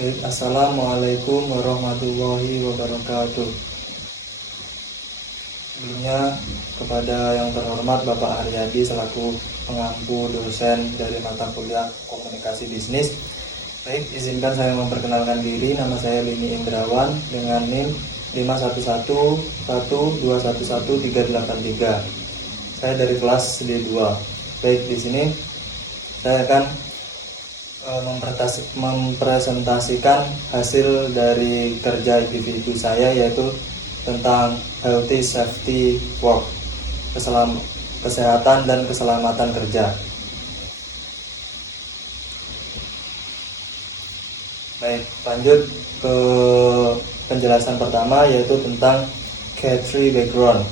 Assalamualaikum warahmatullahi wabarakatuh. Sebelumnya kepada yang terhormat Bapak Haryadi selaku pengampu dosen dari mata kuliah Komunikasi Bisnis. Baik, izinkan saya memperkenalkan diri. Nama saya Beni Indrawan dengan NIM 51112113883. Saya dari kelas D2. Baik, di sini saya akan mempresentasikan hasil dari kerja individu saya, yaitu tentang healthy safety work, kesehatan dan keselamatan kerja. Baik, lanjut ke penjelasan pertama, yaitu tentang K3 background.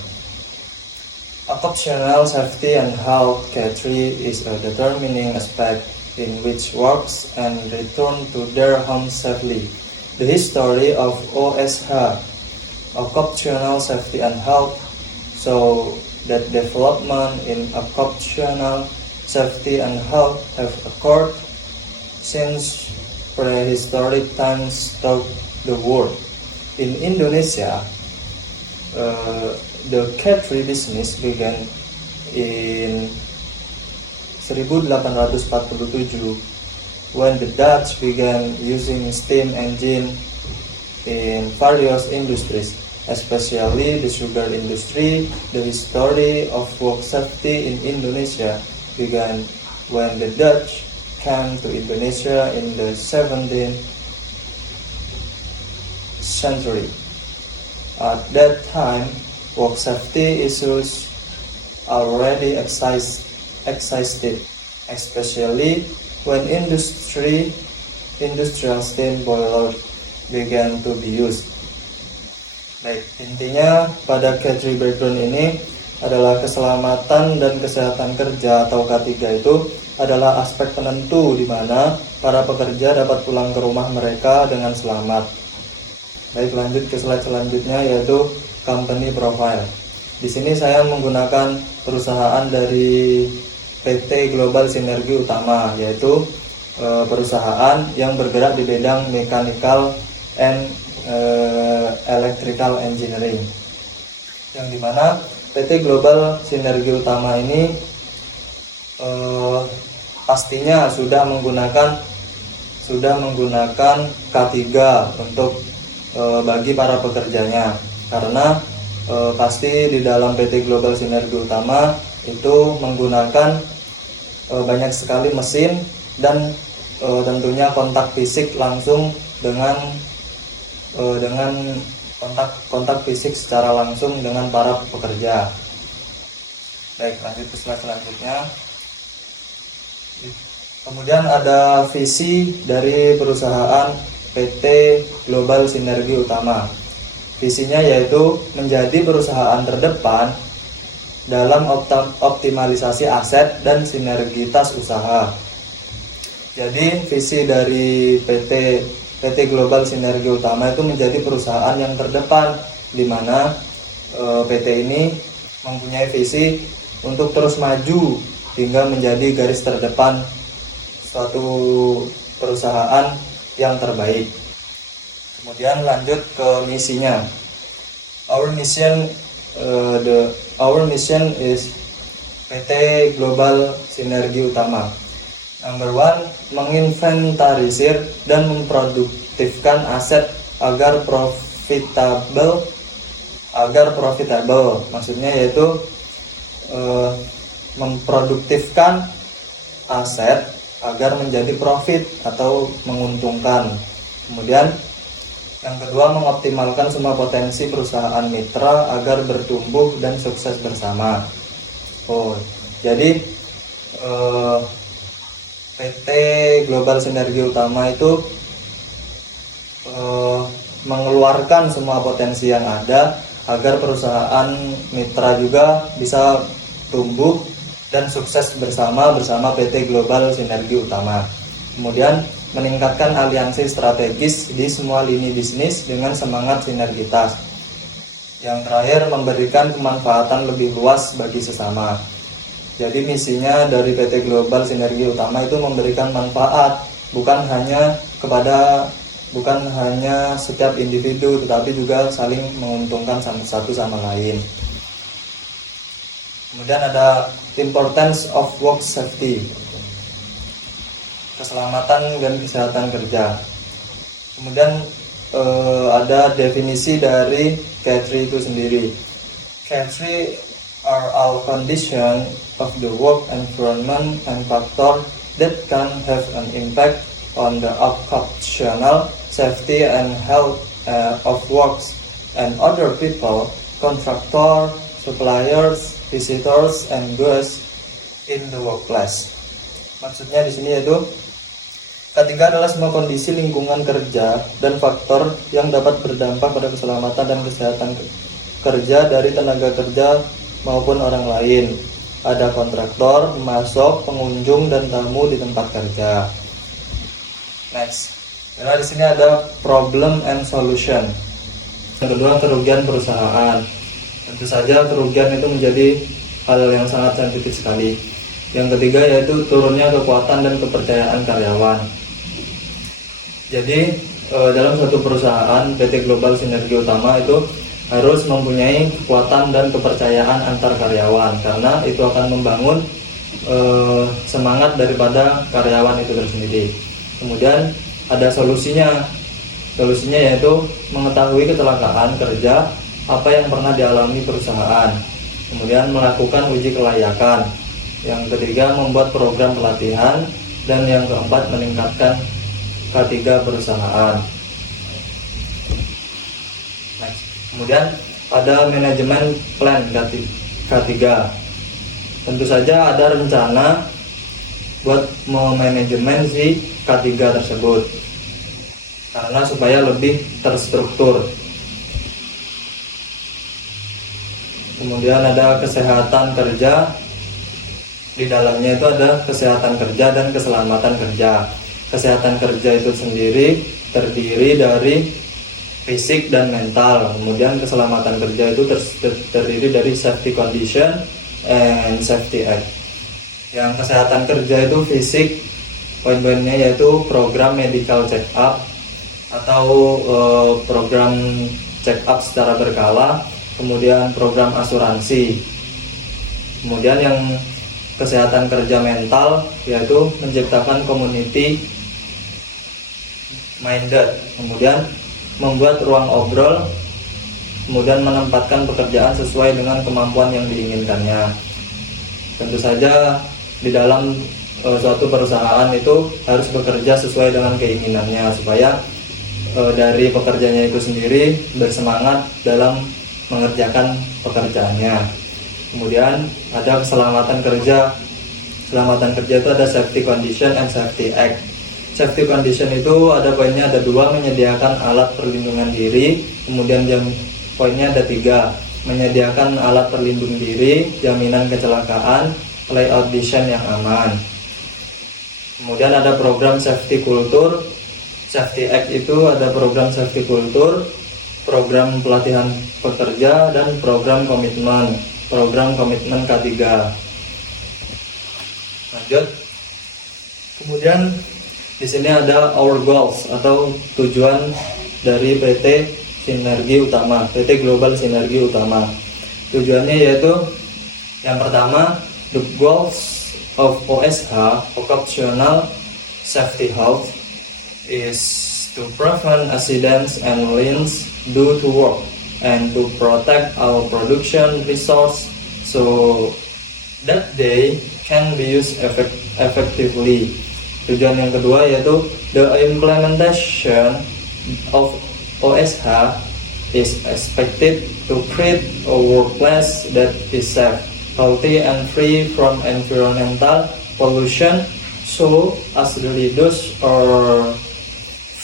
Occupational safety and health K3 is a determining aspect in which workers and return to their homes safely. The history of OSH, occupational safety and health, so that development in occupational safety and health have occurred since prehistoric times throughout the world. In Indonesia, the K3 business began in 1847 when the Dutch began using steam engine in various industries, especially the sugar industry. The history of work safety in Indonesia began when the Dutch came to Indonesia in the 17th century. At that time, work safety issues already existed, especially when industrial steam boiler began to be used. Baik, intinya pada K3 background ini adalah keselamatan dan kesehatan kerja atau K3 itu adalah aspek penentu di mana para pekerja dapat pulang ke rumah mereka dengan selamat. Baik, lanjut ke slide selanjutnya, yaitu company profile. Di sini saya menggunakan perusahaan dari PT Global Sinergi Utama, yaitu perusahaan yang bergerak di bidang mechanical and electrical engineering, yang dimana PT Global Sinergi Utama ini pastinya sudah menggunakan K3 untuk bagi para pekerjanya, karena pasti di dalam PT Global Sinergi Utama itu menggunakan banyak sekali mesin dan tentunya kontak fisik langsung dengan kontak fisik secara langsung dengan para pekerja. Baik, lanjut ke slide selanjutnya. Kemudian ada visi dari perusahaan PT Global Sinergi Utama. Visinya yaitu menjadi perusahaan terdepan dalam optimalisasi aset dan sinergitas usaha. Jadi visi dari PT Global Sinergi Utama itu menjadi perusahaan yang terdepan, di mana PT ini mempunyai visi untuk terus maju hingga menjadi garis terdepan suatu perusahaan yang terbaik. Kemudian lanjut ke misinya. Our mission is PT Global Sinergi Utama. Number 1, menginventarisir dan memproduktifkan aset agar profitable. Maksudnya yaitu memproduktifkan aset agar menjadi profit atau menguntungkan. Kemudian yang kedua, mengoptimalkan semua potensi perusahaan mitra agar bertumbuh dan sukses bersama. Jadi PT Global Sinergi Utama itu mengeluarkan semua potensi yang ada agar perusahaan mitra juga bisa tumbuh dan sukses bersama PT Global Sinergi Utama. Kemudian meningkatkan aliansi strategis di semua lini bisnis dengan semangat sinergitas. Yang terakhir, memberikan kemanfaatan lebih luas bagi sesama. Jadi misinya dari PT Global Sinergi Utama itu memberikan manfaat bukan hanya kepada bukan hanya setiap individu tetapi juga saling menguntungkan satu sama lain. Kemudian ada importance of work safety, keselamatan dan kesehatan kerja. Kemudian ada definisi dari K3 itu sendiri. K3 are all conditions of the work environment and factor that can have an impact on the occupational safety and health of workers and other people, contractor, suppliers, visitors, and guests in the workplace. Maksudnya di sini yaitu ketiga adalah semua kondisi lingkungan kerja dan faktor yang dapat berdampak pada keselamatan dan kesehatan kerja dari tenaga kerja maupun orang lain. Ada kontraktor, pemasok, pengunjung, dan tamu di tempat kerja. Next, karena di sini ada problem and solution. Yang kedua, kerugian perusahaan. Tentu saja kerugian itu menjadi hal yang sangat sensitif sekali. Yang ketiga yaitu turunnya kekuatan dan kepercayaan karyawan. Jadi dalam satu perusahaan PT Global Sinergi Utama itu harus mempunyai kekuatan dan kepercayaan antar karyawan, karena itu akan membangun semangat daripada karyawan itu tersendiri. Kemudian ada solusinya yaitu mengetahui kecelakaan kerja apa yang pernah dialami perusahaan, kemudian melakukan uji kelayakan. Yang ketiga, membuat program pelatihan, dan yang keempat, meningkatkan K3 perusahaan. Next. Kemudian ada manajemen plan K3. Tentu saja ada rencana buat memanajemen si K3 tersebut, karena supaya lebih terstruktur. Kemudian ada kesehatan kerja. Di dalamnya itu ada kesehatan kerja dan keselamatan kerja. Kesehatan kerja itu sendiri terdiri dari fisik dan mental. Kemudian keselamatan kerja itu terdiri dari safety condition and safety act. Yang kesehatan kerja itu fisik, poin-poinnya yaitu program medical check up atau program check up secara berkala, kemudian program asuransi. Kemudian yang kesehatan kerja mental yaitu menciptakan community minded, kemudian membuat ruang obrol, kemudian menempatkan pekerjaan sesuai dengan kemampuan yang diinginkannya. Tentu saja di dalam suatu perusahaan itu harus bekerja sesuai dengan keinginannya, supaya dari pekerjanya itu sendiri bersemangat dalam mengerjakan pekerjaannya. Kemudian ada keselamatan kerja. Keselamatan kerja itu ada safety condition and safety act. Safety condition itu ada poinnya, ada dua: menyediakan alat perlindungan diri. Kemudian poinnya ada tiga: menyediakan alat perlindung diri, jaminan kecelakaan, layout desain yang aman. Kemudian ada program safety kultur. Safety act itu ada program safety kultur, program pelatihan pekerja, dan program komitmen K3. Lanjut. Kemudian di sini ada our goals atau tujuan dari PT Sinergi Utama, PT Global Sinergi Utama. Tujuannya yaitu yang pertama, the goals of OSH, Occupational Safety Health, is to prevent accidents and liens due to work, and to protect our production resource so that they can be used effectively. Tujuan yang kedua yaitu the implementation of OSH is expected to create a workplace that is safe, healthy, and free from environmental pollution, so as to reduce or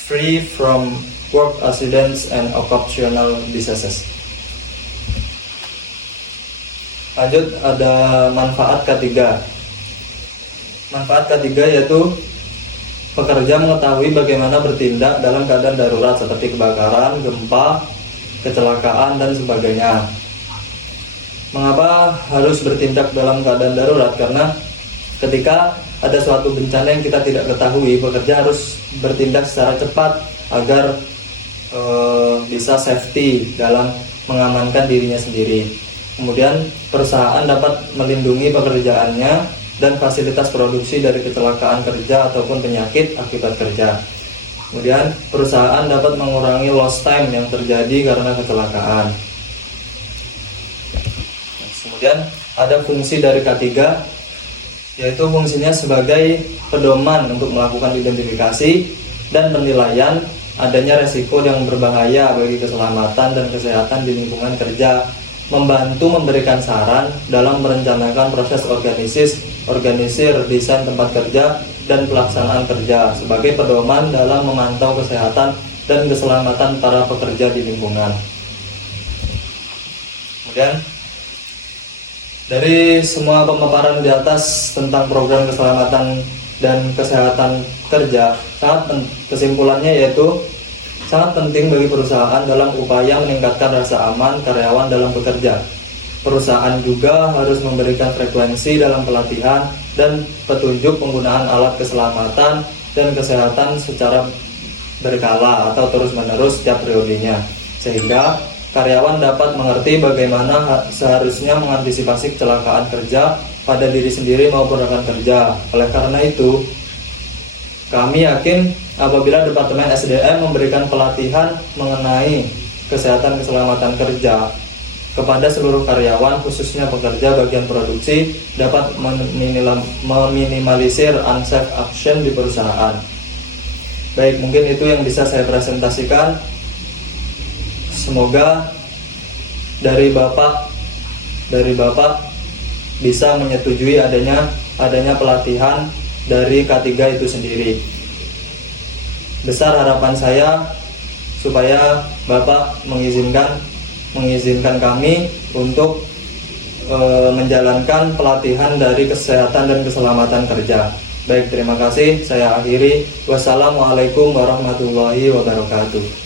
free from work accidents and occupational diseases. Lanjut, ada manfaat K3. Manfaat K3 yaitu pekerja mengetahui bagaimana bertindak dalam keadaan darurat seperti kebakaran, gempa, kecelakaan, dan sebagainya. Mengapa harus bertindak dalam keadaan darurat? Karena ketika ada suatu bencana yang kita tidak ketahui, pekerja harus bertindak secara cepat agar bisa safety dalam mengamankan dirinya sendiri. Kemudian perusahaan dapat melindungi pekerjaannya dan fasilitas produksi dari kecelakaan kerja ataupun penyakit akibat kerja. Kemudian perusahaan dapat mengurangi lost time yang terjadi karena kecelakaan. Kemudian ada fungsi dari K3, yaitu fungsinya sebagai pedoman untuk melakukan identifikasi dan penilaian adanya resiko yang berbahaya bagi keselamatan dan kesehatan di lingkungan kerja, membantu memberikan saran dalam merencanakan proses organisir desain tempat kerja dan pelaksanaan kerja sebagai pedoman dalam memantau kesehatan dan keselamatan para pekerja di lingkungan. Kemudian dari semua pemaparan di atas tentang program keselamatan dan kesehatan kerja, kesimpulannya yaitu sangat penting bagi perusahaan dalam upaya meningkatkan rasa aman karyawan dalam bekerja. Perusahaan juga harus memberikan frekuensi dalam pelatihan dan petunjuk penggunaan alat keselamatan dan kesehatan secara berkala atau terus-menerus setiap periodenya, sehingga karyawan dapat mengerti bagaimana seharusnya mengantisipasi kecelakaan kerja pada diri sendiri maupun rekan kerja. Oleh karena itu, kami yakin apabila Departemen SDM memberikan pelatihan mengenai kesehatan keselamatan kerja kepada seluruh karyawan, khususnya pekerja bagian produksi, dapat meminimalisir unsafe action di perusahaan. Baik, mungkin itu yang bisa saya presentasikan. Semoga dari Bapak bisa menyetujui adanya pelatihan dari K3 itu sendiri. Besar harapan saya supaya Bapak mengizinkan kami untuk menjalankan pelatihan dari kesehatan dan keselamatan kerja. Baik, terima kasih. Saya akhiri. Wassalamualaikum warahmatullahi wabarakatuh.